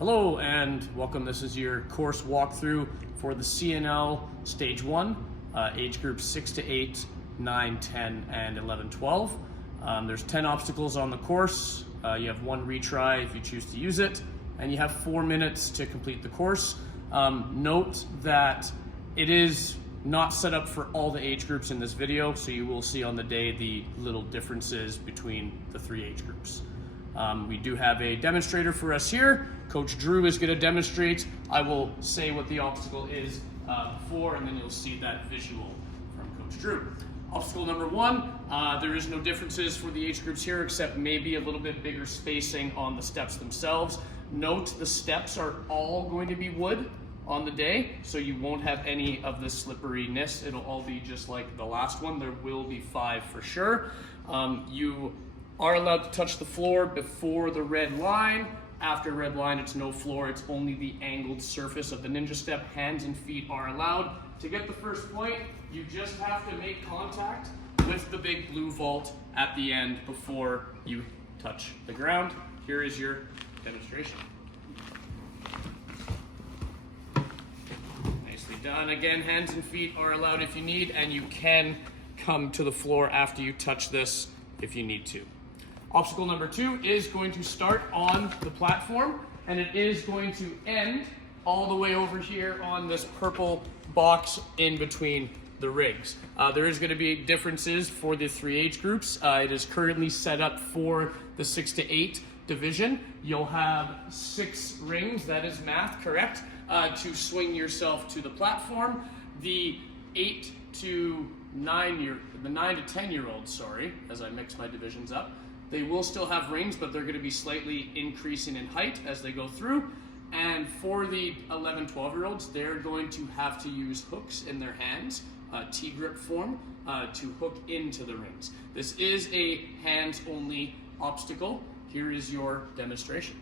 Hello and welcome. This is your course walkthrough for the CNL Stage 1, age groups 6 to 8, 9, 10, and 11, 12. There's 10 obstacles on the course. You have one retry if you choose to use it, and you have 4 minutes to complete the course. Note that it is not set up for all the age groups in this video, so you will see on the day the little differences between the 3 age groups. We do have a demonstrator for us here. Coach Drew is going to demonstrate. I will say what the obstacle is before, and then you'll see that visual from Coach Drew. Obstacle number 1, there is no differences for the age groups here except maybe a little bit bigger spacing on the steps themselves. Note the steps are all going to be wood on the day, so you won't have any of the slipperiness. It'll all be just like the last one. There will be 5 for sure. You are allowed to touch the floor before the red line. After red line, it's no floor. It's only the angled surface of the ninja step. Hands and feet are allowed. To get the first point, you just have to make contact with the big blue vault at the end before you touch the ground. Here is your demonstration. Nicely done. Again, hands and feet are allowed if you need, and you can come to the floor after you touch this if you need to. Obstacle number 2 is going to start on the platform, and it is going to end all the way over here on this purple box in between the rigs. There is going to be differences for the 3 age groups. It is currently set up for the 6 to 8 division. You'll have 6 rings, that is math, correct, to swing yourself to the platform. The 8 to 9 to 10 year olds, sorry, as I mix my divisions up, they will still have rings, but they're going to be slightly increasing in height as they go through. And for the 11, 12-year-olds, they're going to have to use hooks in their hands, T-grip form, to hook into the rings. This is a hands-only obstacle. Here is your demonstration.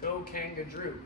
Go Kangaroo.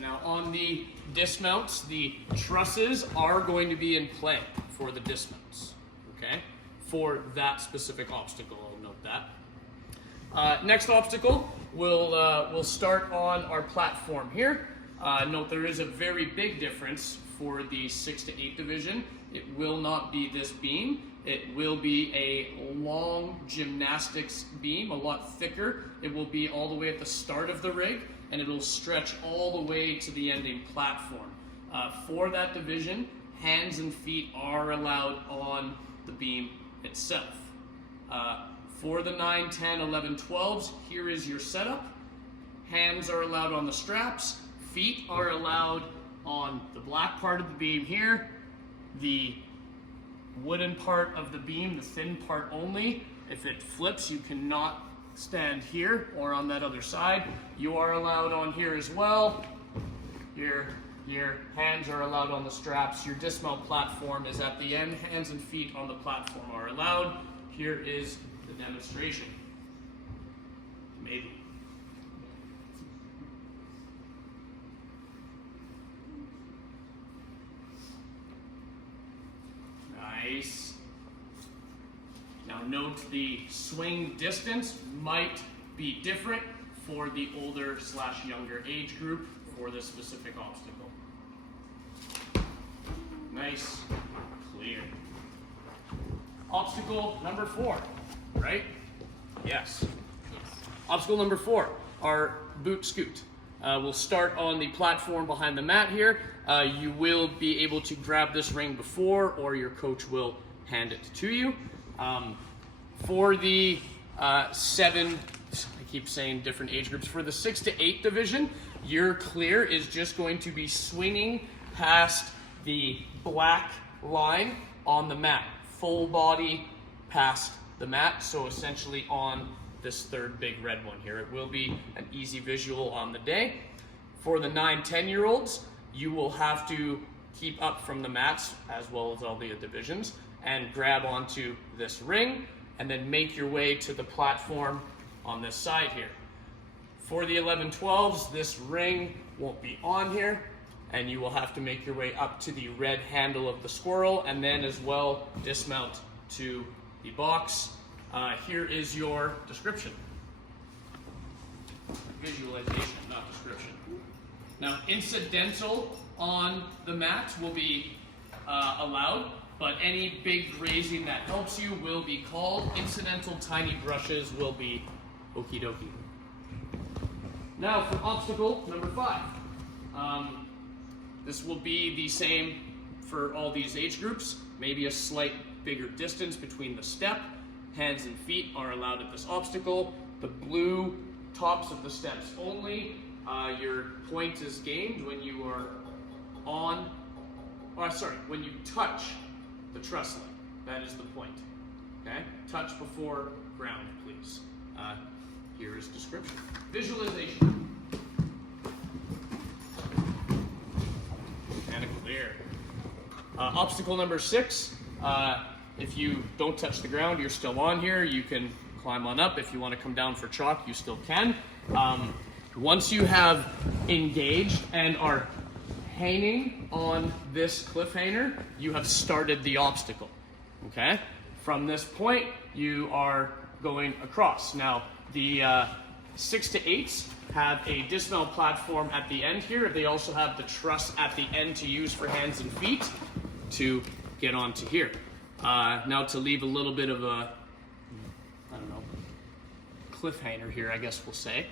Now on the dismounts, the trusses are going to be in play for the dismounts, okay? For that specific obstacle, I'll note that. Next obstacle, we'll start on our platform here. Note there is a very big difference for the 6 to 8 division. It will not be this beam. It will be a long gymnastics beam, a lot thicker. It will be all the way at the start of the rig, and it'll stretch all the way to the ending platform. For that division, hands and feet are allowed on the beam itself. For the 9, 10, 11, 12s, here is your setup. Hands are allowed on the straps. Feet are allowed on the black part of the beam here. The wooden part of the beam, the thin part only. If it flips, you cannot stand here or on that other side. You are allowed on here as well. Your hands are allowed on the straps. Your dismount platform is at the end. Hands and feet on the platform are allowed. Here is the demonstration. Maybe. Nice. Now note the swing distance might be different for the older / younger age group for this specific obstacle. Nice, clear. Obstacle number 4, right? Yes. Obstacle number 4, our boot scoot. We'll start on the platform behind the mat here. You will be able to grab this ring before, or your coach will hand it to you. For the 7, I keep saying different age groups, for the 6 to 8 division, your clear is just going to be swinging past the black line on the mat, full body past the mat, so essentially on this 3rd big red one here. It will be an easy visual on the day. For the 9, 10-year-olds, you will have to keep up from the mats as well as all the divisions and grab onto this ring and then make your way to the platform on this side here. For the 11-12s, this ring won't be on here, and you will have to make your way up to the red handle of the squirrel, and then as well dismount to the box. Here is your description. Visualization, not description. Now, incidental on the mat will be allowed, but any big grazing that helps you will be called. Incidental tiny brushes will be okie dokie. Now for obstacle number 5. This will be the same for all these age groups, maybe a slight bigger distance between the step. Hands and feet are allowed at this obstacle. The blue tops of the steps only. Your point is gained when you are when you touch the truss line. That is the point. Okay? Touch before ground, please. Here is description. Visualization. And clear. Obstacle number 6. If you don't touch the ground, you're still on here. You can climb on up. If you want to come down for chalk, you still can. Once you have engaged and are hanging on this cliffhanger, you have started the obstacle. Okay? From this point, you are going across. Now, the 6 to 8s have a dismount platform at the end here. They also have the truss at the end to use for hands and feet to get onto here. Now to leave a little bit of a, cliffhanger here, I guess we'll say.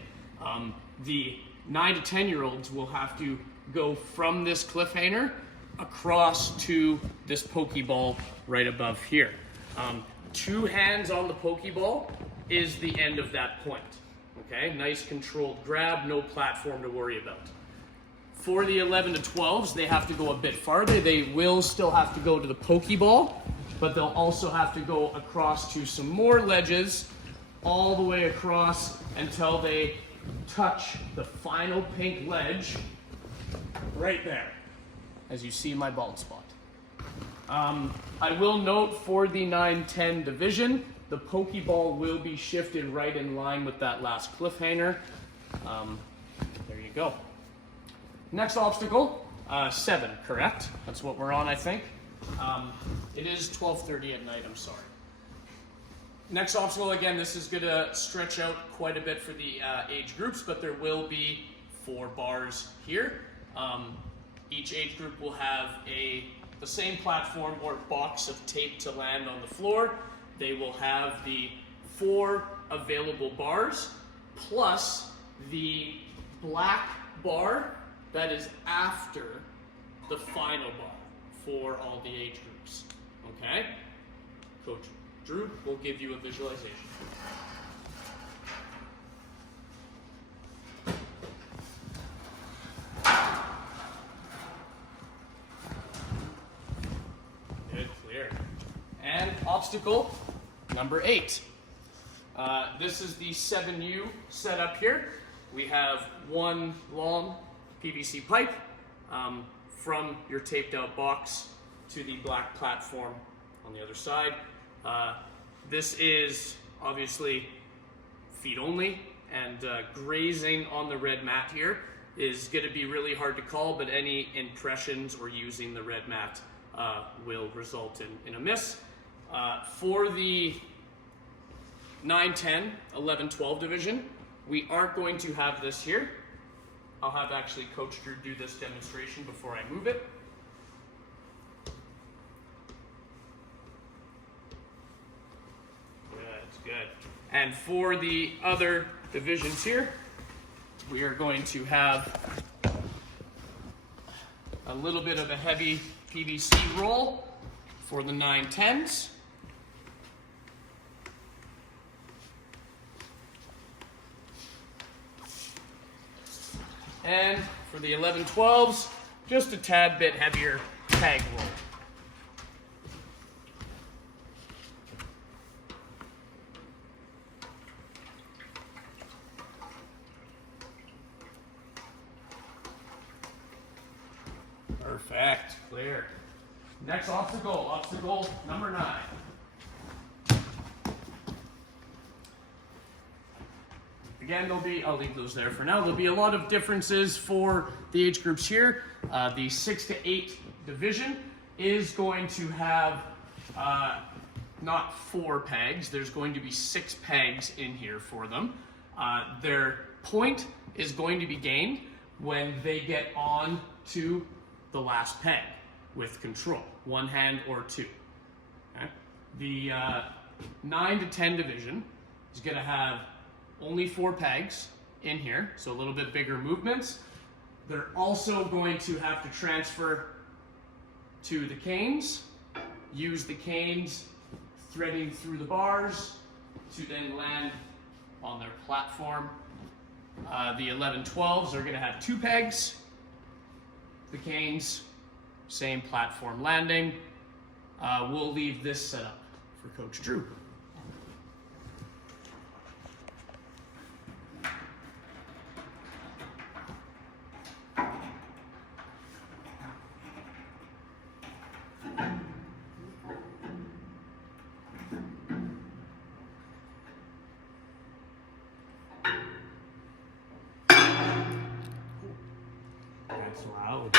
The 9 to 10-year-olds will have to go from this cliffhanger across to this pokeball right above here. 2 hands on the pokeball is the end of that point. Okay, nice controlled grab, no platform to worry about. For the 11 to 12s, they have to go a bit farther. They will still have to go to the pokeball, but they'll also have to go across to some more ledges, all the way across until they touch the final pink ledge right there, as you see my bald spot. I will note for the 9-10 division, the pokeball will be shifted right in line with that last cliffhanger. There you go. Next obstacle, 7, correct? That's what we're on, I think. It is 12:30 at night, I'm sorry. Next obstacle, again, this is going to stretch out quite a bit for the age groups, but there will be 4 bars here. Each age group will have the same platform or box of tape to land on the floor. They will have the 4 available bars, plus the black bar that is after the final bar for all the age groups. Okay? Coach Drew will give you a visualization. Good, clear. And obstacle number 8. This is the 7U setup here. We have 1 long PVC pipe from your taped out box to the black platform on the other side. This is obviously feet only, and grazing on the red mat here is going to be really hard to call, but any impressions or using the red mat will result in a miss. For the 9-10, 11-12 division, we aren't going to have this here. I'll have actually Coach Drew do this demonstration before I move it. Good. And for the other divisions here, we are going to have a little bit of a heavy PVC roll for the 9-10s. And for the 11-12s, just a tad bit heavier tag roll. Perfect, clear. Next obstacle number 9. again, I'll leave those there for now. There'll be a lot of differences for the age groups here. The 6 to 8 division is going to have not 4 pegs. There's going to be 6 pegs in here for them. Their point is going to be gained when they get on to the last peg with control, 1 hand or 2. Okay? The 9 to 10 division is going to have only 4 pegs in here, so a little bit bigger movements. They're also going to have to transfer to the canes, use the canes threading through the bars to then land on their platform. The 11-12s are going to have 2 pegs. The canes, same platform landing. We'll leave this set up for Coach Drew. That's loud.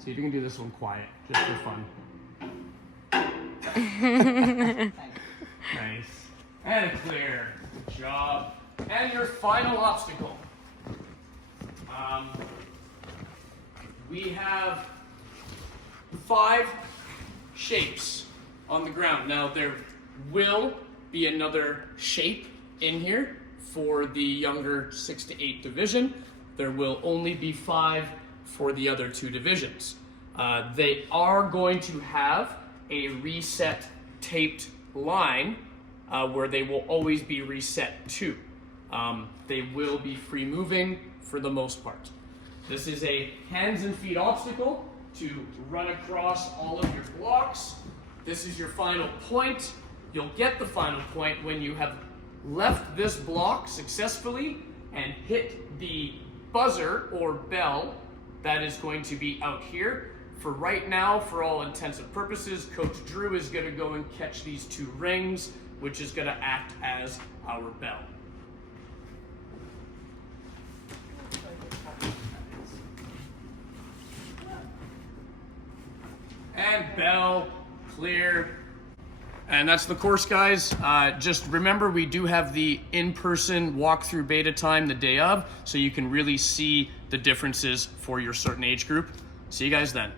See if you can do this one quiet, just for fun. Nice. And clear. Good job. And your final obstacle. We have 5 shapes on the ground. Now there will be another shape in here for the younger 6 to 8 division. There will only be 5 for the other 2 divisions. They are going to have a reset taped line where they will always be reset to. They will be free moving for the most part. This is a hands and feet obstacle to run across all of your blocks. This is your final point. You'll get the final point when you have left this block successfully and hit the buzzer or bell that is going to be out here. For right now, for all intents and purposes, Coach Drew is going to go and catch these 2 rings, which is going to act as our bell. And bell, clear. And that's the course, guys. Just remember, we do have the in-person walkthrough beta time the day of, so you can really see the differences for your certain age group. See you guys then.